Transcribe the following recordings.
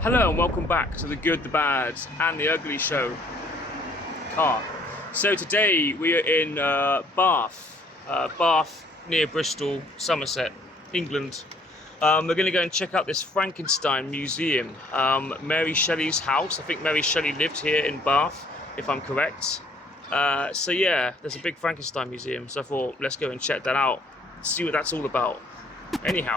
Hello and welcome back to the Good, the Bad and the Ugly show, Car. So today we are in Bath, near Bristol, Somerset, England. We're going to go and check out this Frankenstein museum, Mary Shelley's house. I think Mary Shelley lived here in Bath, if I'm correct. So yeah, there's a big Frankenstein museum, so I thought let's go and check that out, see what that's all about. Anyhow.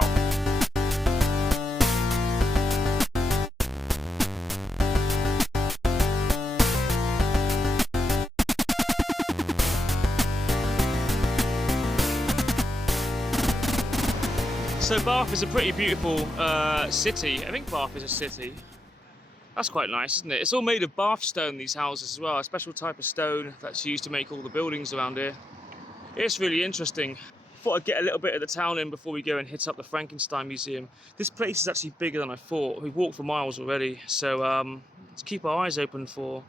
So Bath is a pretty beautiful city. I think Bath is a city. That's quite nice, isn't it? It's all made of Bath stone, these houses as well, a special type of stone that's used to make all the buildings around here. It's really interesting. Thought I'd get a little bit of the town in before we go and hit up the Frankenstein museum. This place is actually bigger than I thought. We've walked for miles already, so let's keep our eyes open for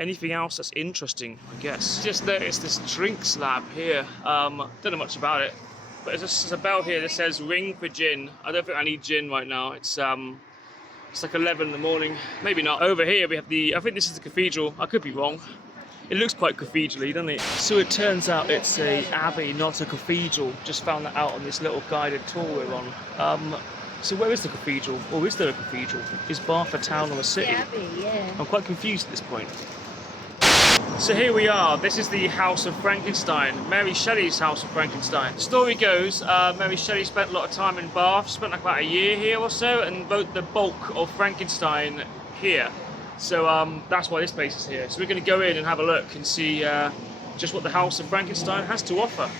anything else that's interesting, I guess. Just noticed this drinks lab here. Don't know much about it. But there's a bell here that says ring for gin. I don't think I need gin right now. It's like 11 in the morning. Maybe not. Over here we have I think this is the cathedral. I could be wrong. It looks quite cathedral-y, doesn't it? So it turns out it's a abbey, not a cathedral. Just found that out on this little guided tour we're on. So where is the cathedral? Or is there a cathedral? Is Bath a town or a city? The abbey, yeah. I'm quite confused at this point. So here we are, this is the House of Frankenstein, Mary Shelley's House of Frankenstein. The story goes, Mary Shelley spent a lot of time in Bath, spent like about a year here or so, and wrote the bulk of Frankenstein here. So that's why this place is here. So we're going to go in and have a look and see just what the House of Frankenstein has to offer.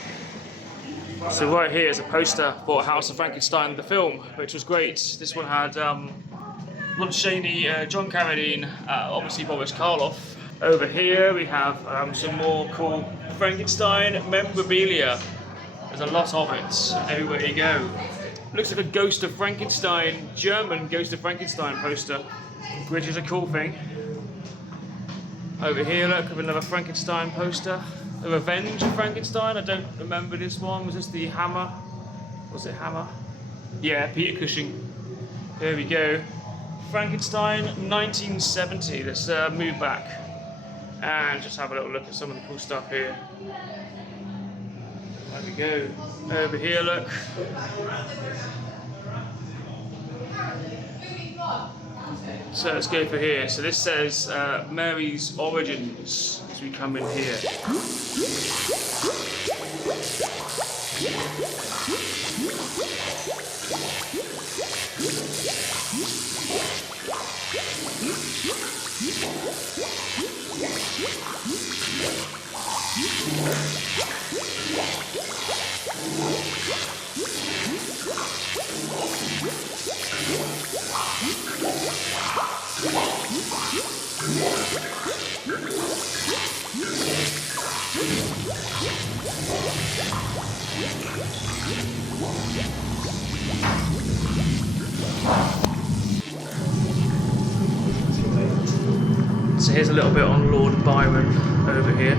So right here is a poster for House of Frankenstein, the film, which was great. This one had Lon Chaney, John Carradine, obviously Boris Karloff. Over here we have some more cool Frankenstein memorabilia. There's a lot of it everywhere you go. Looks like a Ghost of Frankenstein, German Ghost of Frankenstein poster, which is a cool thing. Over here, look, we have another Frankenstein poster. The Revenge of Frankenstein, I don't remember this one. Was this the Hammer? Was it Hammer? Yeah, Peter Cushing. There we go. Frankenstein 1970. Let's move back and just have a little look at some of the cool stuff here. There we go. Over here, look. So let's go for here. So this says Mary's Origins as we come in here. So here's a little bit on Lord Byron over here.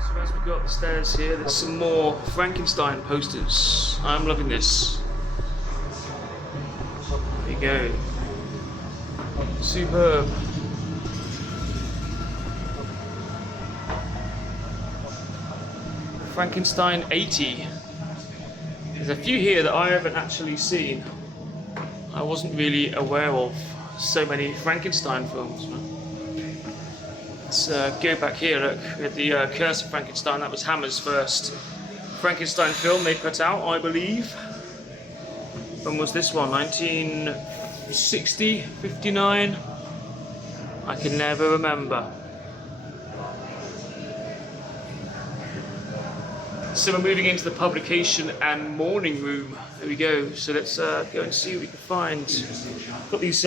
So as we go up the stairs here, there's some more Frankenstein posters. I'm loving this. There you go. Superb. Frankenstein 80. There's a few here that I haven't actually seen. I wasn't really aware of so many Frankenstein films. Let's go back here, look, at the Curse of Frankenstein. That was Hammer's first Frankenstein film they put out, I believe. When was this one? 1960, 59? I can never remember. So we're moving into the publication and morning room. There we go. So let's go and see what we can find. Got these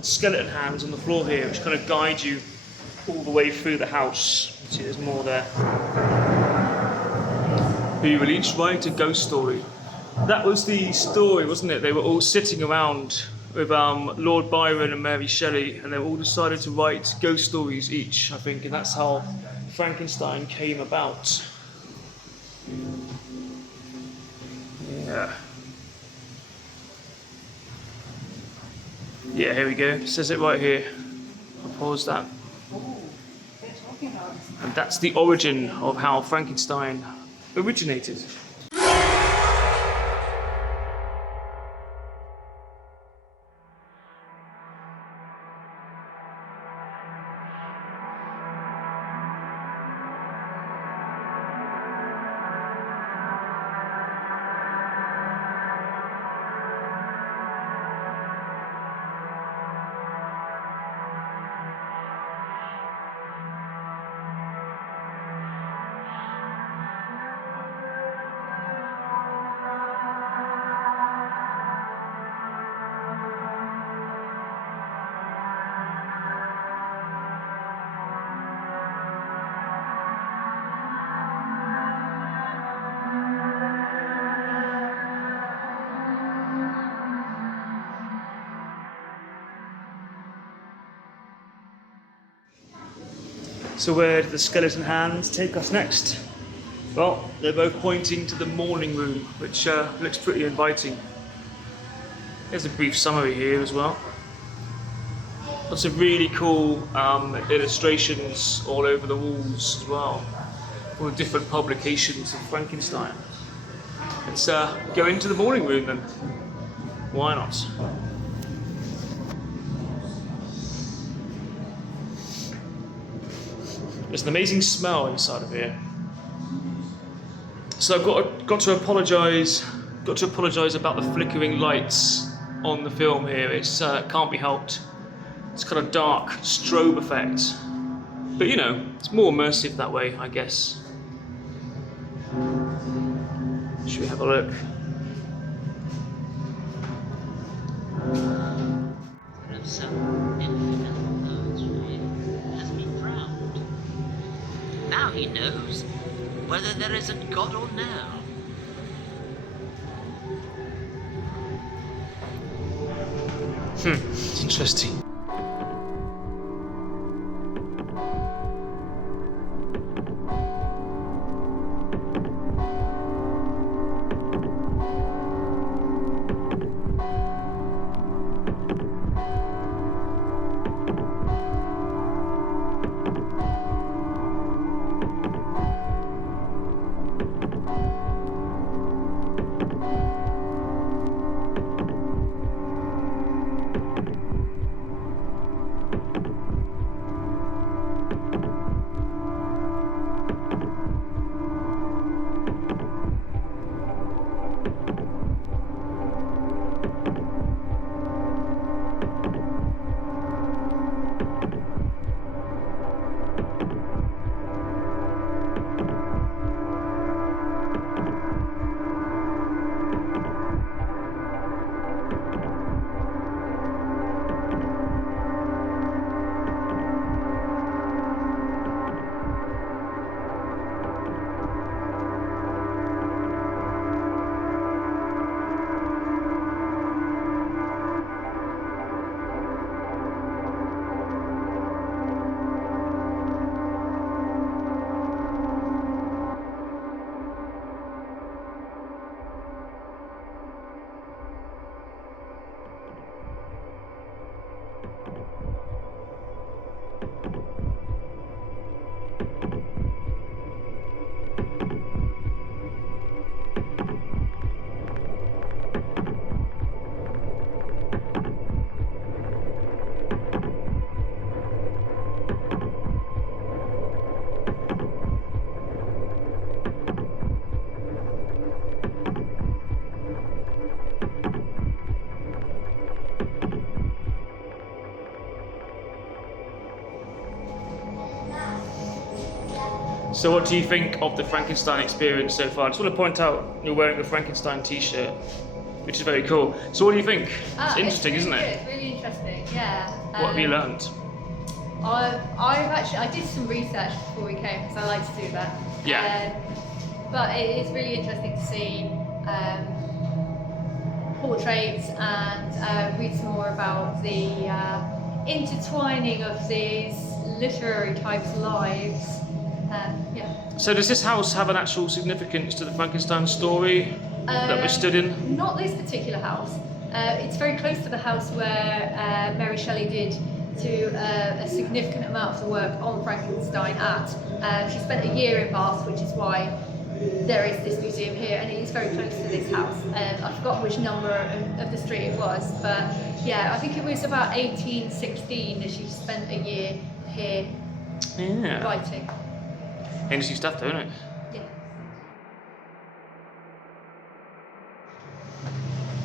skeleton hands on the floor here, which kind of guide you all the way through the house. See, there's more there. Who will each write a ghost story. That was the story, wasn't it? They were all sitting around with Lord Byron and Mary Shelley, and they all decided to write ghost stories each, I think, and that's how Frankenstein came about. Yeah. Yeah, here we go. It says it right here. I'll pause that. And that's the origin of how Frankenstein originated. So where do the skeleton hands take us next? Well, they're both pointing to the morning room, which looks pretty inviting. There's a brief summary here as well. Lots of really cool illustrations all over the walls as well. All the different publications of Frankenstein. Let's go into the morning room then. Why not? There's an amazing smell inside of here. So I've got to apologise about the flickering lights on the film here. It's can't be helped. It's kind of dark strobe effect, but you know, it's more immersive that way, I guess. Should we have a look? Now he knows whether there is a God or no. It's interesting. So what do you think of the Frankenstein experience so far? I just want to point out you're wearing a Frankenstein t-shirt, which is very cool. So what do you think? It's interesting, really isn't it? It's really interesting, yeah. What have you learned? I did some research before we came because I like to do that. Yeah. But it is really interesting to see portraits and read some more about the intertwining of these literary types' lives. Yeah. So does this house have an actual significance to the Frankenstein story that we're stood in? Not this particular house. It's very close to the house where Mary Shelley did a significant amount of the work on Frankenstein at. She spent a year in Bath, which is why there is this museum here, and it is very close to this house. I forgot which number of the street it was, but yeah, I think it was about 1816 that she spent a year here writing. Interesting stuff, though, isn't it? Yeah.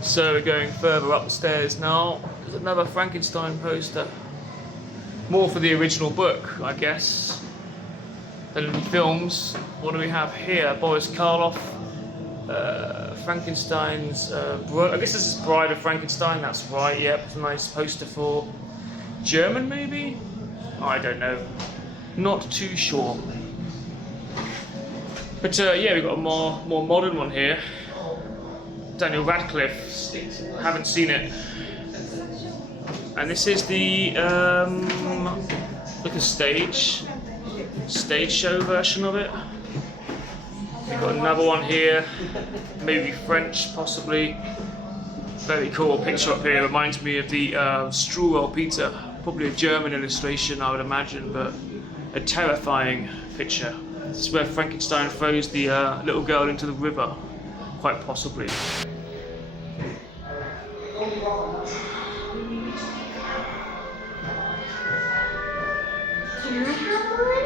So we're going further up the stairs now. There's another Frankenstein poster. More for the original book, I guess, than in the films. What do we have here? Boris Karloff, Frankenstein's I guess this is Bride of Frankenstein, that's right, yep. It's a nice poster for German, maybe? I don't know. Not too sure. But yeah, we've got a more modern one here. Daniel Radcliffe. I haven't seen it. And this is the like a stage show version of it. We've got another one here, maybe French possibly. Very cool picture up here. Reminds me of the Struwell Peter. Probably a German illustration, I would imagine, but a terrifying picture. This is where Frankenstein throws the little girl into the river, quite possibly. Can I have one?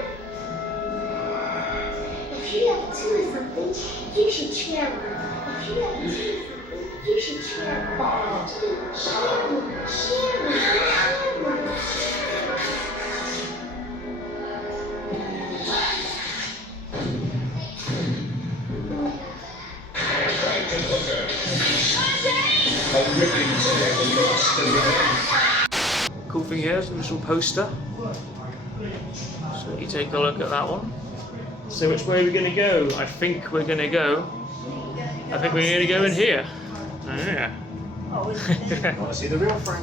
If you have two or something, you should share one. If you have two or something, you should share one. Share one, share one, share one. Cool thing here is the little poster. So you take a look at that one. So which way are we going to go? I think we're going to go in here. Yeah.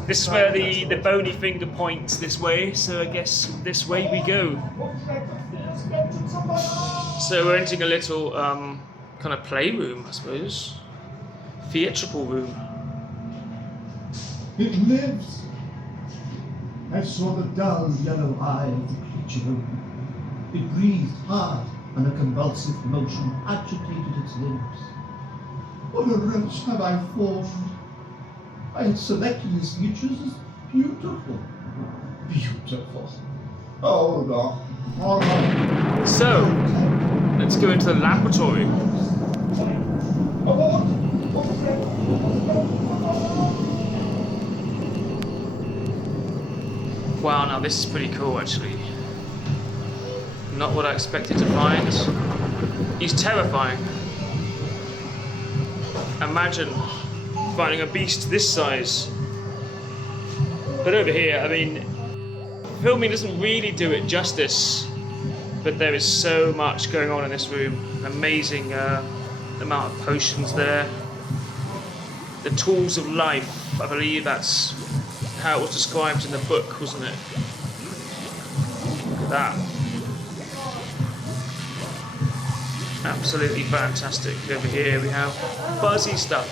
This is where the bony finger points this way, so I guess this way we go. So we're entering a little kind of playroom, I suppose. Theatrical room. It lives! I saw the dull yellow eye of the creature open. It breathed hard, and a convulsive motion agitated its limbs. What a wretch have I formed! I had selected his features as beautiful. Beautiful. Oh no. Oh no. So, let's go into the laboratory. Wow, now this is pretty cool actually. Not what I expected to find. He's terrifying. Imagine finding a beast this size. But over here, I mean, filming doesn't really do it justice, but there is so much going on in this room. Amazing amount of potions there. The tools of life, I believe that's how it was described in the book, wasn't it? Look at that. Absolutely fantastic. Over here we have fuzzy stuff.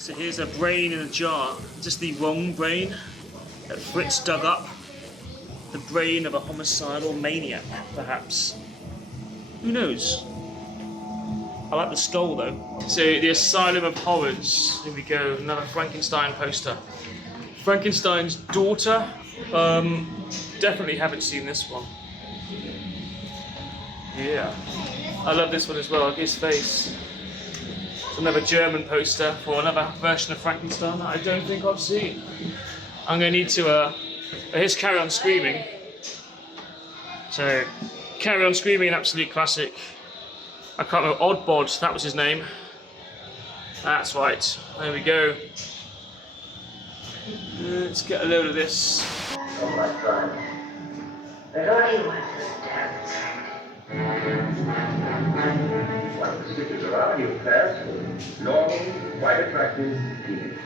So here's a brain in a jar, just the wrong brain that Fritz dug up. The brain of a homicidal maniac, perhaps. Who knows? I like the skull though. So the Asylum of Horrors. Here we go, another Frankenstein poster. Frankenstein's daughter. Definitely haven't seen this one. Yeah. I love this one as well, his face. It's another German poster for another version of Frankenstein that I don't think I've seen. I'm going to need to, here's Carry On Screaming. So, Carry On Screaming, an absolute classic. I can't remember, Oddbod, that was his name. That's right, there we go. Let's get a load of this. Oh my God. But all you want is dance. One of the stickers around you, class, normal, quite attractive people.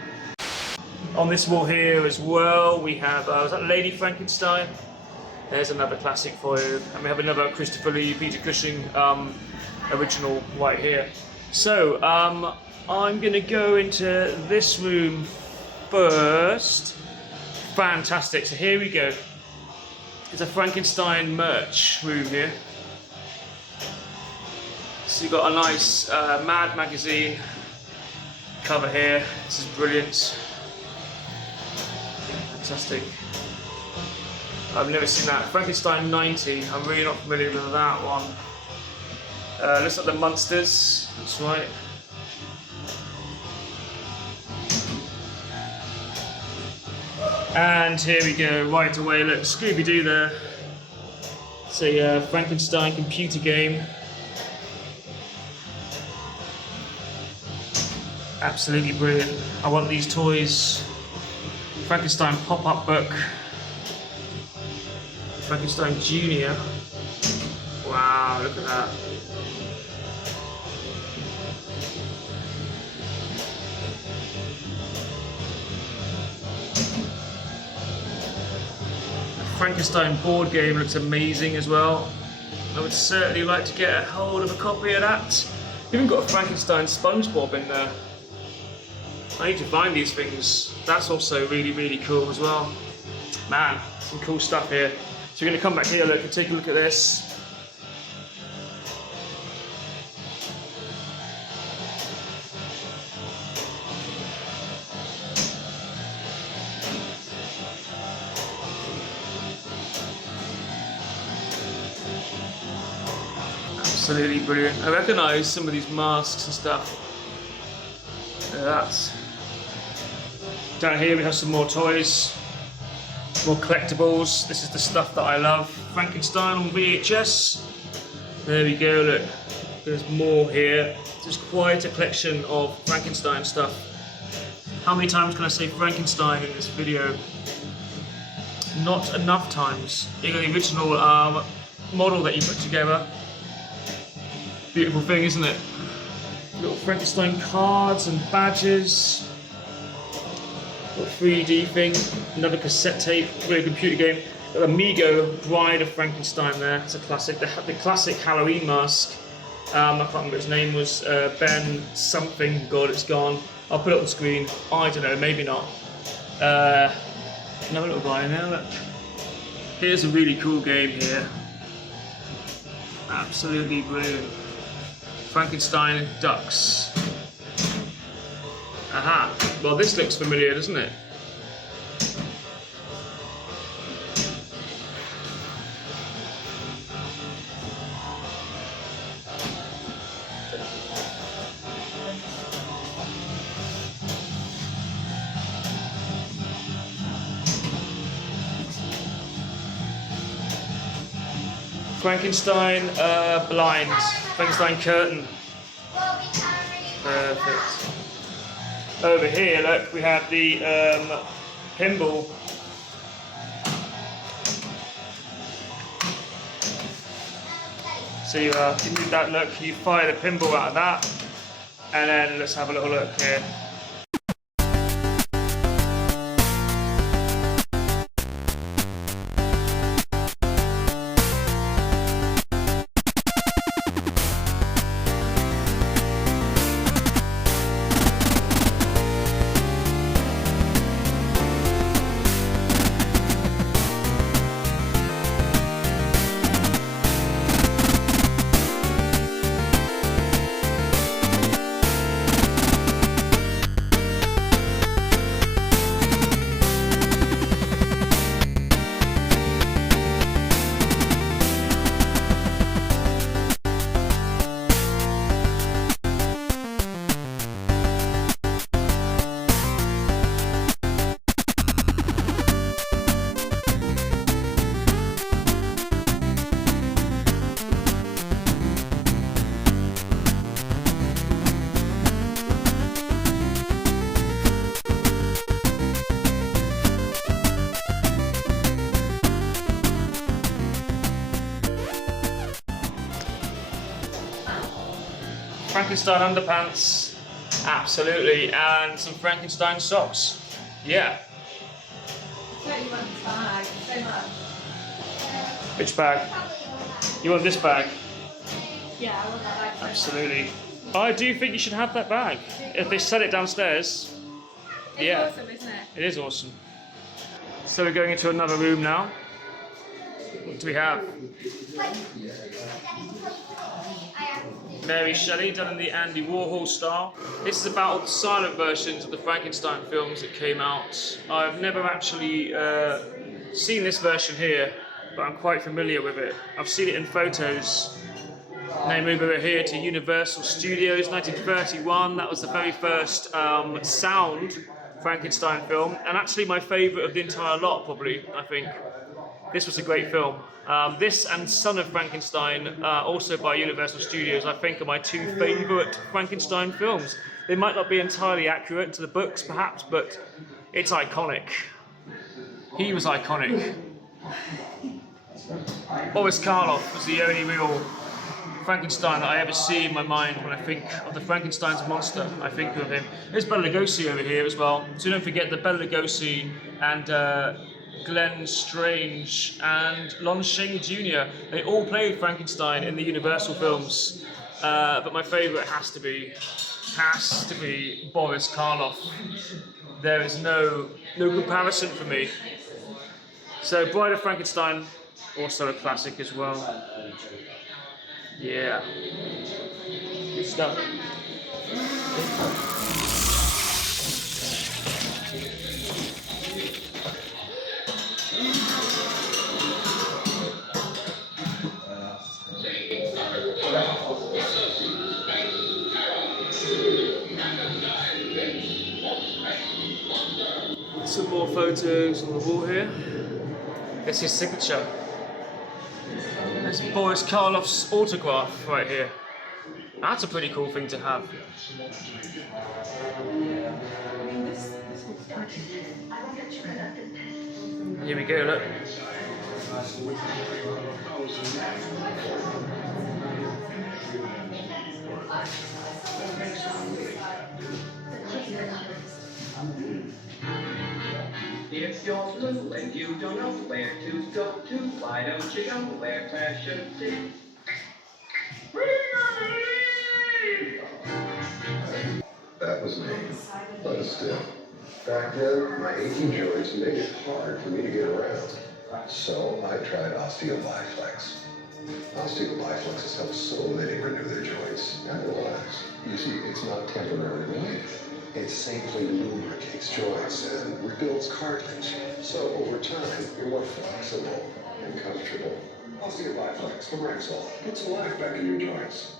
On this wall here as well, we have, was that Lady Frankenstein? There's another classic for you. And we have another Christopher Lee, Peter Cushing original right here. So, I'm going to go into this room first. Fantastic, so here we go. It's a Frankenstein merch room here. So you've got a nice Mad magazine cover here. This is brilliant. Fantastic. I've never seen that. Frankenstein 90. I'm really not familiar with that one. Looks like the Munsters. That's right. And here we go, right away. Look, Scooby-Doo there. It's a Frankenstein computer game. Absolutely brilliant. I want these toys. Frankenstein pop-up book. Frankenstein Junior. Wow, look at that. Frankenstein board game looks amazing as well. I would certainly like to get a hold of a copy of that. Even got a Frankenstein SpongeBob in there. I need to find these things. That's also really, really cool as well. Man, some cool stuff here. So we're going to come back here, look, and take a look at this. Absolutely brilliant. I recognise some of these masks and stuff. Look at that. Down here we have some more toys, more collectibles. This is the stuff that I love. Frankenstein on VHS. There we go, look. There's more here. There's quite a collection of Frankenstein stuff. How many times can I say Frankenstein in this video? Not enough times. You got the original model that you put together. Beautiful thing, isn't it? Little Frankenstein cards and badges. Little 3D thing. Another cassette tape. Really computer game. Got Amigo Bride of Frankenstein there. It's a classic. The classic Halloween mask. I can't remember his name was Ben something. God, it's gone. I'll put it on screen. I don't know. Maybe not. Another little guy in there. Look. Here's a really cool game here. Absolutely brilliant. Frankenstein ducks. Aha. Well, this looks familiar, doesn't it? Frankenstein blinds, Frankenstein curtain. Perfect. Over here, look, we have the pinball. So you do that look, you fire the pinball out of that, and then let's have a little look here. Frankenstein underpants, absolutely, and some Frankenstein socks. Yeah. Totally want this bag so much. Which bag? You want this bag? Yeah, I want that bag so much. Absolutely. I do think you should have that bag. If they sell it downstairs. It's Yeah. awesome, isn't it? It is awesome. So we're going into another room now. What do we have? Mary Shelley, done in the Andy Warhol style. This is about all the silent versions of the Frankenstein films that came out. I've never actually seen this version here, but I'm quite familiar with it. I've seen it in photos. Now move over here to Universal Studios, 1931. That was the very first sound Frankenstein film, and actually my favourite of the entire lot, probably, I think. This was a great film. This and Son of Frankenstein, also by Universal Studios, I think are my two favourite Frankenstein films. They might not be entirely accurate to the books, perhaps, but it's iconic. He was iconic. Boris Karloff was the only real Frankenstein that I ever see in my mind when I think of the Frankenstein's monster. I think of him. There's Bela Lugosi over here as well. So don't forget that Bela Lugosi and Glenn Strange and Lon Chaney Jr. They all played Frankenstein in the Universal films, but my favourite has to be Boris Karloff. There is no comparison for me. So Bride of Frankenstein, also a classic as well. Yeah, good stuff. Some more photos on the wall here. It's his signature. There's Boris Karloff's autograph right here. That's a pretty cool thing to have. Here we go, look. If you're blue and you don't know where to go to, why don't you go where fashion is? That was me, but still. Back then, my aching joints made it hard for me to get around. So I tried Osteobiflex. Osteobiflex has helped so many renew their joints and relax. You see, it's not temporary relief. It safely lubricates joints and rebuilds cartilage. So over time, you're more flexible and comfortable. Osteobiflex from Rexall puts life back in your joints.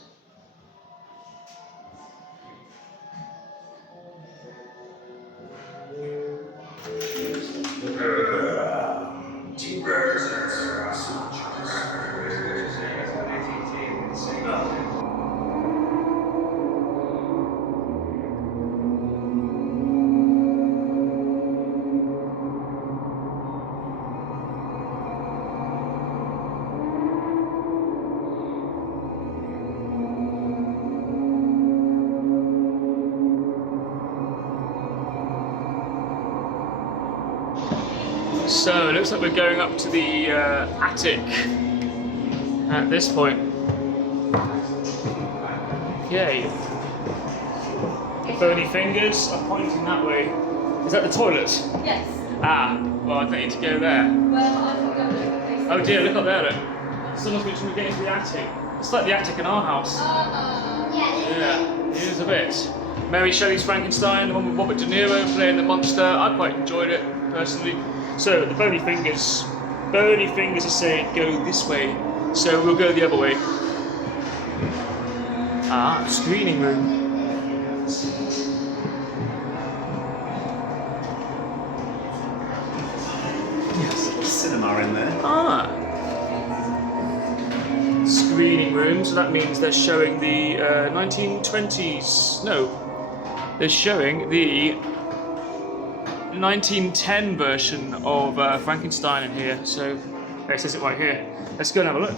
So it looks like we're going up to the attic at this point. Okay. The bony fingers are pointing that way. Is that the toilet? Yes. Ah, well I don't need to go there. Well, I thought that was Oh dear, look up there look. Someone's been trying to get into the attic. It's like the attic in our house. Yeah, it is a bit. Mary Shelley's Frankenstein, the one with Robert De Niro playing the monster. I quite enjoyed it, personally. So, the bony fingers are saying go this way. So, we'll go the other way. Ah, screening room. Yes, cinema in there. Ah. Screening room, so that means they're showing the 1920s. No, they're showing the 1910 version of Frankenstein in here. So, it says it right here. Let's go and have a look.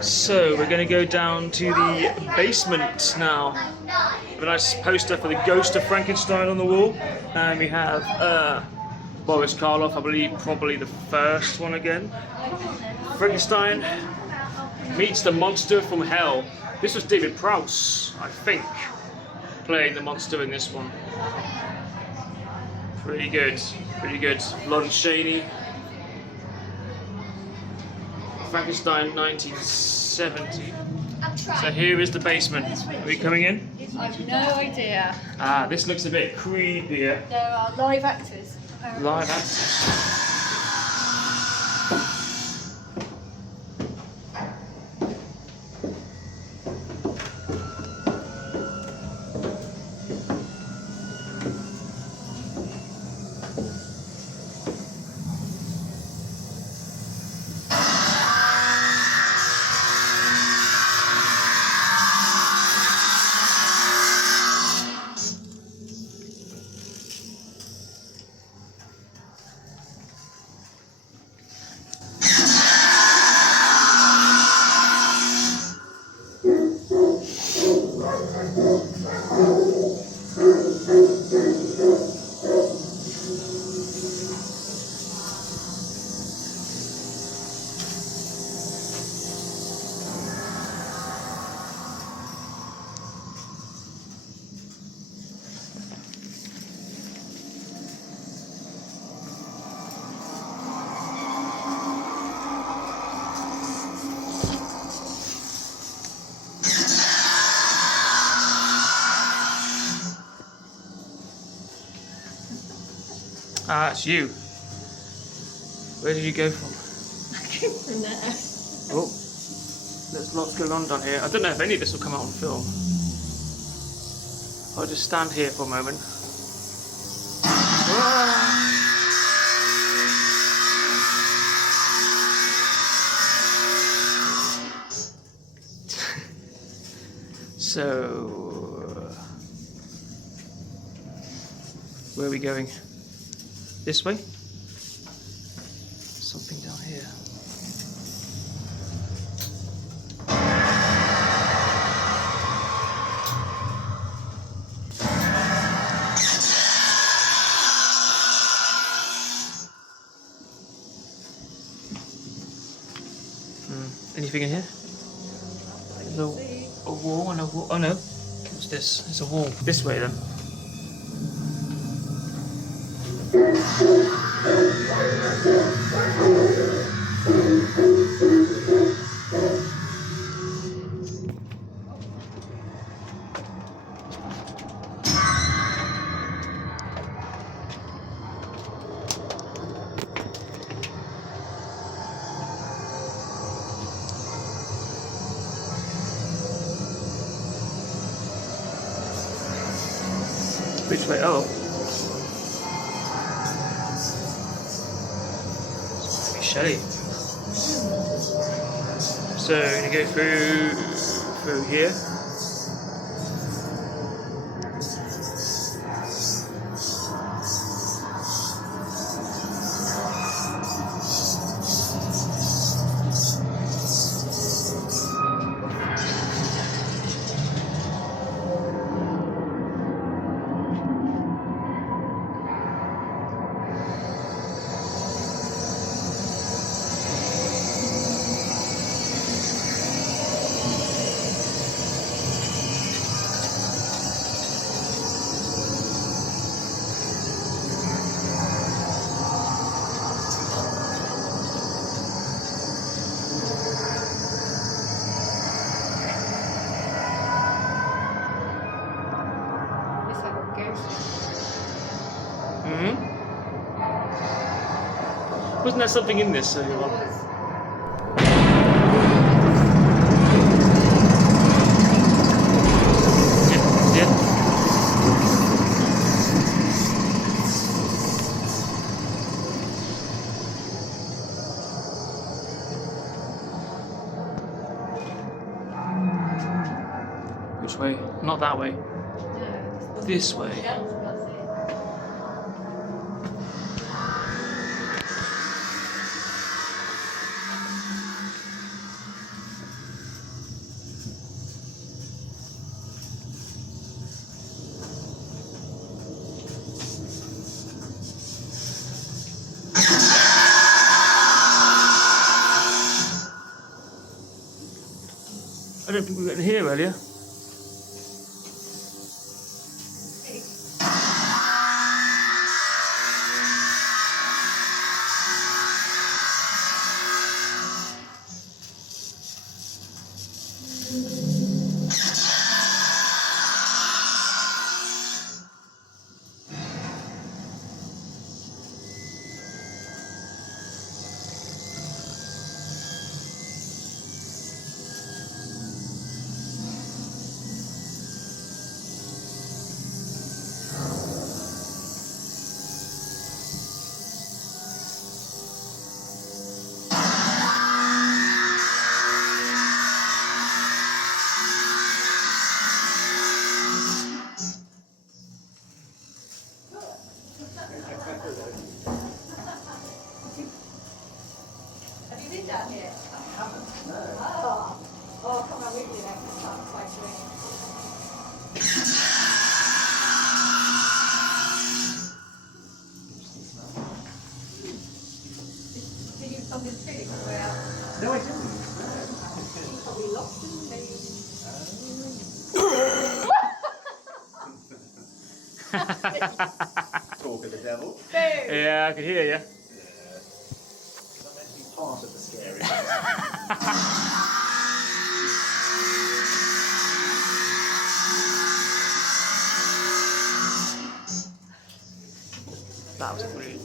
So we're going to go down to the basement now. We have a nice poster for the ghost of Frankenstein on the wall, and we have Boris Karloff, I believe, probably the first one again. Frankenstein meets the monster from hell. This was David Prowse, I think, playing the monster in this one. Pretty good, pretty good. Lon Chaney. Frankenstein 1970. So here is the basement. Are we coming in? I've no idea. Ah, this looks a bit creepier. There are live actors. apparently. Live actors. Ah, that's you. Where did you go from? From there. Oh, there's lots going on down here. I don't know if any of this will come out on film. I'll just stand here for a moment. So, where are we going? This way? Something anything in here? There's a wall and a wall. Oh no. What's this? It's a wall. This way then. Which way? Oh. Maybe Shelley. So we're gonna go through here. Wasn't there something in this earlier on? Yeah. Which way? Not that way. This way. I don't think we were in here earlier. Have you been down here? I haven't, no. Oh, come on with me then. It's not quite sure. Did you come this feeling on the way out? No, I didn't. You probably lost it, maybe. Talk of the devil. Yeah, I can hear you. That meant to be part of the scary. That was brilliant.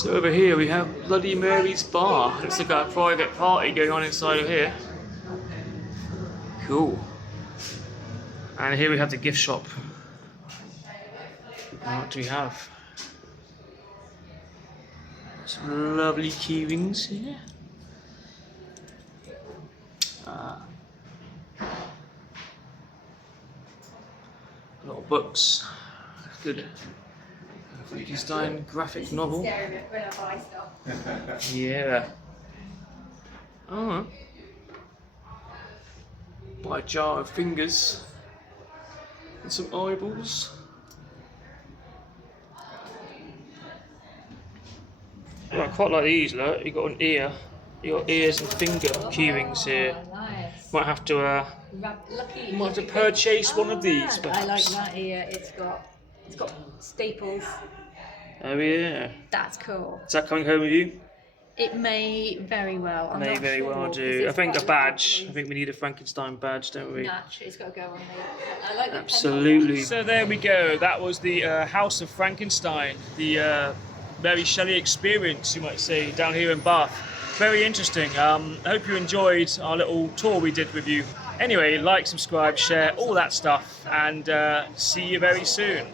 So over here we have Bloody Mary's bar. Looks like a private party going on inside of here. Cool. And here we have the gift shop. And what do we have? Some lovely key rings here. A lot of books. Good. Frankenstein graphic novel. Staring at when I buy stuff. Yeah. Oh. Buy a jar of fingers and some eyeballs. Oh, I quite like these, look. You got an ear. You got ears and finger keyrings here. Oh, nice. Might have to Lucky. might have to purchase one of these, I like perhaps. that here. It's got staples. Oh yeah. That's cool. Is that coming home with you? It may very well. I'm May not very sure, well 'cause do. I it's think a quite badge. I lovely. think we need a Frankenstein badge, don't we? Naturally, it's got to go on there. I like the Absolutely. So there we go. That was the House of Frankenstein, the Mary Shelley experience, you might say, down here in Bath. Very interesting. I hope you enjoyed our little tour we did with you. Anyway, like, subscribe, share, all that stuff, and see you very soon.